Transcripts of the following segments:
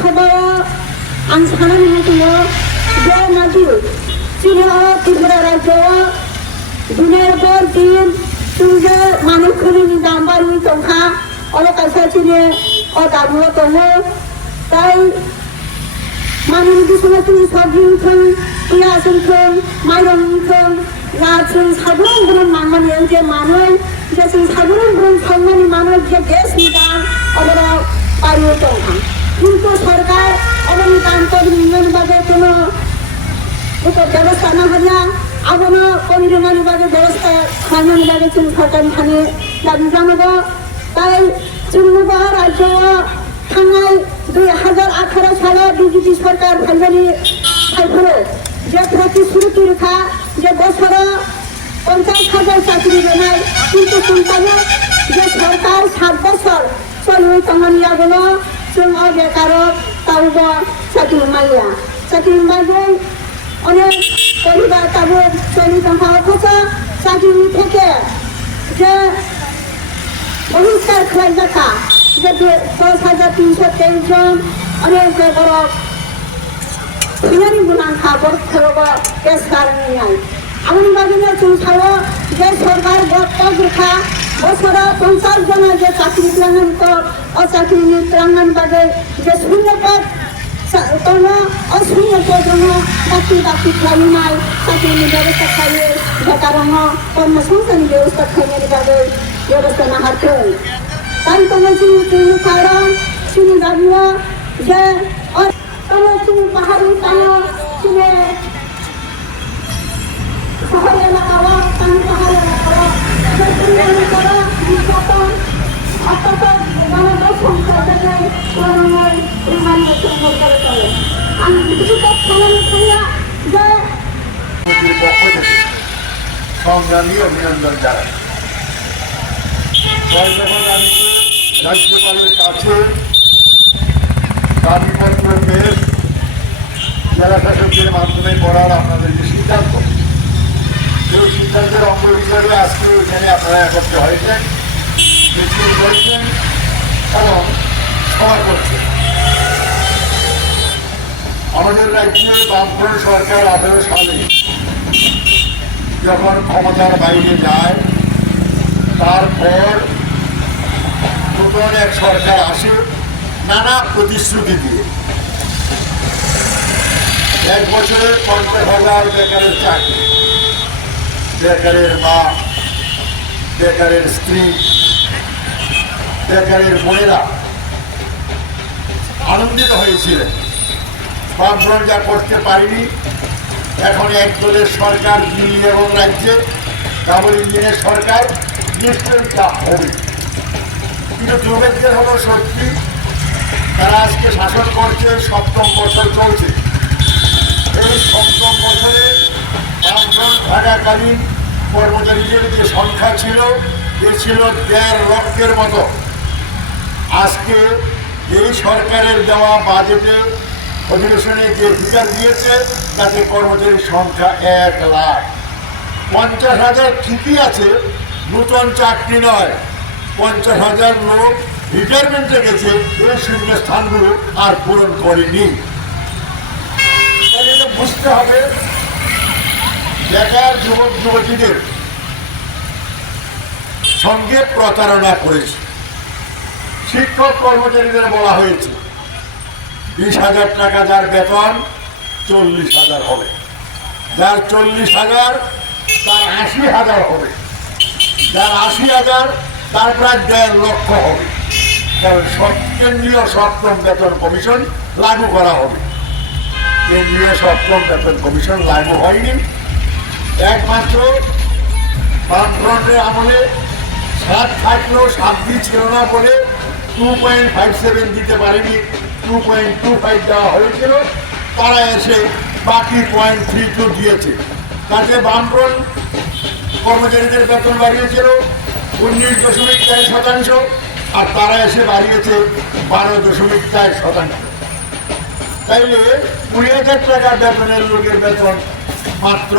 लोकसभायाव आं साननानै मोनो जे नाखि त्रिपुरा रायजोआव दिনের পর দিন तुझे मानुखुरिनि दामबारि दंखा अलकासाथिनि अदाबो दङ তাই मानुखुरिनि साबजिखौ पियाजखौ माइरंखौ नाजों साबुन मांमानि जे मानै जे जों साबुन खालामनानै मानै जे गेसनि दाम अबराव बारियो दंखा কিন্তু সরকার অবনি দান করে নিয়ম বাদে কোনো ব্যবস্থা না হলে আবনো পরিমাণের বাদে ব্যবস্থা খাওয়ানোর বাদে जों সরকারখানে দাবি জানাবো তাই जोंनि রাজ্যেও थांनाय 2018 সালে বিজেপি সরকার ফাইনালি ফাইফোরে যে প্রতিশ্রুতি রেখা যে বছরে 50,000 চাকরি দেয় কিন্তু চিন্তায় যে সরকার 7 বছর চলে খামানি আগুলো जों बेकार तावबो साख्रि माइया साख्रि माइजों अनेक परिवार ताबो चलि दंखा अथच साख्रिनि থেকে যে বহিষ্কার खालामजाखा যে 10,323 জন अनेक बड़ फिनानि मुलाम्फा बरखौबो गेसगारनि आंनि बादिनो जों सानो जे सरकार गथ'फोरखा বছরে 50 জনের যে চাকরি প্রাঙ্গন অচাকরি প্রাঙ্গন বাদে যে শূন্যপদ কোনো অশূন্যপদ চাকরি বাকরি খাইনাই চাকরিনি ব্যবস্থা খাইয়ে বেকার কর্মসংস্থান ব্যবস্থা খাইনার বাদে ব্যবস্থা না হাতে তাই কোনো চিনি কারণ চিনি দাবিও যে কোনো চিনি পাহাড়ি টানো চিনে শহর এলাকাও টানি পাহাড় এলাকাও সংগ্রামী অভিনন্দন জানাই। রাজ্যপালের কাছে দাবিপত্র পেশ জেলা শাসকের মাধ্যমে করার আপনাদের যে সিদ্ধান্ত সেই সিদ্ধান্তের অঙ্গ হিসাবে আজকে এখানে আপনারা একত্র হয়েছেন, মিছিল করেছেন এবং সভা করছেন। আমাদের রাজ্যে বামফ্রন্ট সরকার 18 সালে যখন ক্ষমতার বাইরে যায় তারপর নতুন এক সরকার আসে নানা প্রতিশ্রুতি দিয়ে। 1 বছরে 50,000 বেকারের চাকরি, বেকারের মা, বেকারের স্ত্রী, বেকারের বোনেরা আনন্দিত হয়েছিলেন। বামফ্রন্ট যা করতে পারিনি, এখন এক দলের সরকার দিল্লি এবং রাজ্যে ডাবল ইঞ্জিনের সরকার, নিশ্চয়ই তা হবে। কিন্তু দুর্ভাগ্যের হলো সত্যি তারা আজকে শাসন করছে, 7ম বছর চলছে। এই 7ম বছরে বামফ্রন্ট থাকাকালীন কর্মচারীদের যে সংখ্যা ছিল এ ছিল 1.5 লক্ষের মতো। আজকে এই সরকারের দেওয়া বাজেটে অধিবেশনে যে ফিগার দিয়েছে তাতে কর্মচারীর সংখ্যা 1 লাখ। 50,000 ঠিকই আছে, নতুন চাকরি নয়। 50,000 লোক রিটায়ারমেন্টে গেছে, এই শূন্য স্থানগুলো আর পূরণ করেনি। বুঝতে হবে বেকার যুবক যুবতীদের সঙ্গে প্রতারণা করেছে। শিক্ষক কর্মচারীদের বলা হয়েছে 20,000 টাকা যার বেতন 40,000 হবে, যার 40,000 তার 80,000 হবে, যার 80,000 তার প্রায় 1.5 লক্ষ হবে। কারণ কেন্দ্রীয় 7ম বেতন কমিশন লাগু করা হবে। কেন্দ্রীয় 7ম বেতন কমিশন লাগু হয়নি, একমাত্র বামফ্রন্টের আমলে 7 থাকলেও 7 ছিল না বলে 2.57 দিতে পারেনি, 2.25 দেওয়া হয়েছিল। তারা এসে বাকি 0.32 দিয়েছে। তাতে বামফ্রন্ট কর্মচারীদের বেতন বাড়িয়েছিল 19.4%, আর তারা এসে বাড়িয়েছে 12.4%। তাইলে 20,000 টাকা বেতনের লোকের বেতন মাত্র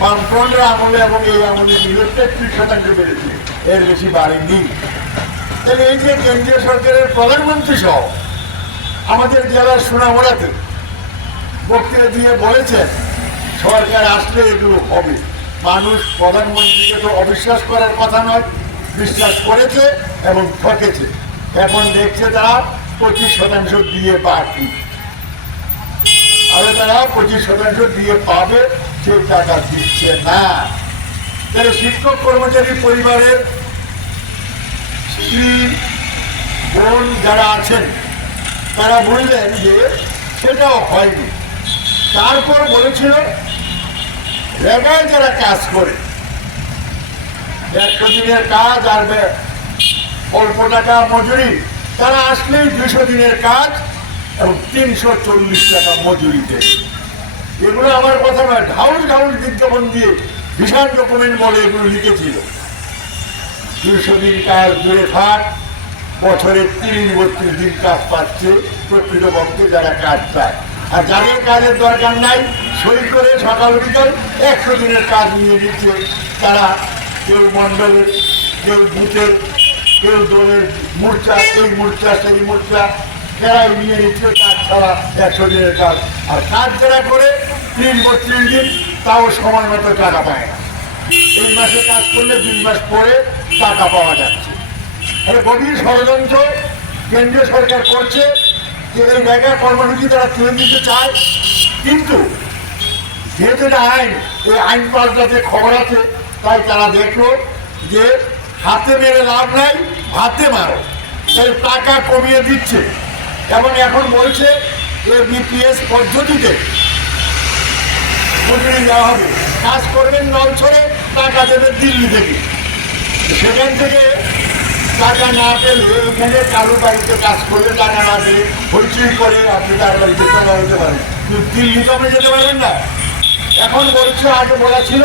বামফ্রন্টের আমলে এবং এই আমলে 33% বেড়েছে, এর বেশি বাড়েনি। তাহলে এই যে কেন্দ্রীয় সরকারের প্রধানমন্ত্রী সহ আমাদের জেলার সোনামুড়াতে বক্তৃতা দিয়ে বলেছেন সরকার আসলে এগুলো হবে। মানুষ প্রধানমন্ত্রীকে তো অবিশ্বাস করার কথা নয়, বিশ্বাস করেছে এবং ঠকেছে। এখন দেখছে তারা 25% দিয়ে বাকি, আরো তারা 25% দিয়ে পাবে, সেই টাকা দিচ্ছে না। তাই শিক্ষক কর্মচারী পরিবারের স্ত্রী বোন যারা আছেন তারা বললেন যে সেটাও হয়নি। তারপর বলেছিল রেগায় যারা কাজ করে 100 দিনের কাজ আর অল্প টাকা মজুরি, তারা আসলেই 200 দিনের কাজ এবং 340 টাকা মজুরি দেয়। এগুলো আমার কথা নয়, ঢাউল ঢাউল বিজ্ঞাপন দিয়ে বিশাল ডকুমেন্ট বলে এগুলো লিখেছিল। 200 দিন কাজ দূরে থাক, বছরে 30-32 দিন কাজ পাচ্ছে প্রকৃতপক্ষে যারা কাজ পায়। আর যাদের কাজের দরকার নাই সই করে সকাল বিকাল 100 দিনের কাজ নিয়ে নিচ্ছে তারা। কেউ মণ্ডলের, কেউ বুথের, কেউ দলের মোর্চা, এই মোর্চা সেই মোর্চা, তারাই নিয়ে নিচ্ছে কাজ ছাড়া 100 দিনের কাজ। আর কাজ যারা করে 30-32 দিন তাও সময় মতো টাকা পায় না। এই মাসে কাজ করলে 2 মাস পরে টাকা পাওয়া যাচ্ছে। গভীর ষড়যন্ত্র কেন্দ্রীয় সরকার করছে যে এই জায়গায় কর্মসূচি তারা তুলে দিতে চায়, কিন্তু যেহেতু এটা আইন, এই আইন পাল্টাতে খবর আছে, তাই তারা দেখলো যে হাতে মেরে লাভ নাই, হাতে মারো, তাই টাকা কমিয়ে দিচ্ছে। এবং এখন বলছে যে বিপিএস পদ্ধতিতে মজুরি দেওয়া হবে, কাজ করবেন নলছড়ে, টাকা দেবে দিল্লি থেকে। সেখান থেকে টাকা না পেলে এখানে কারো বাড়িতে কাজ করলে টাকা না পেলে হইচই করে আপনি তার বাড়িতে চলা হতে পারেন, কিন্তু দিল্লি তো আপনি যেতে পারবেন না। এখন বলছে, আগে বলা ছিল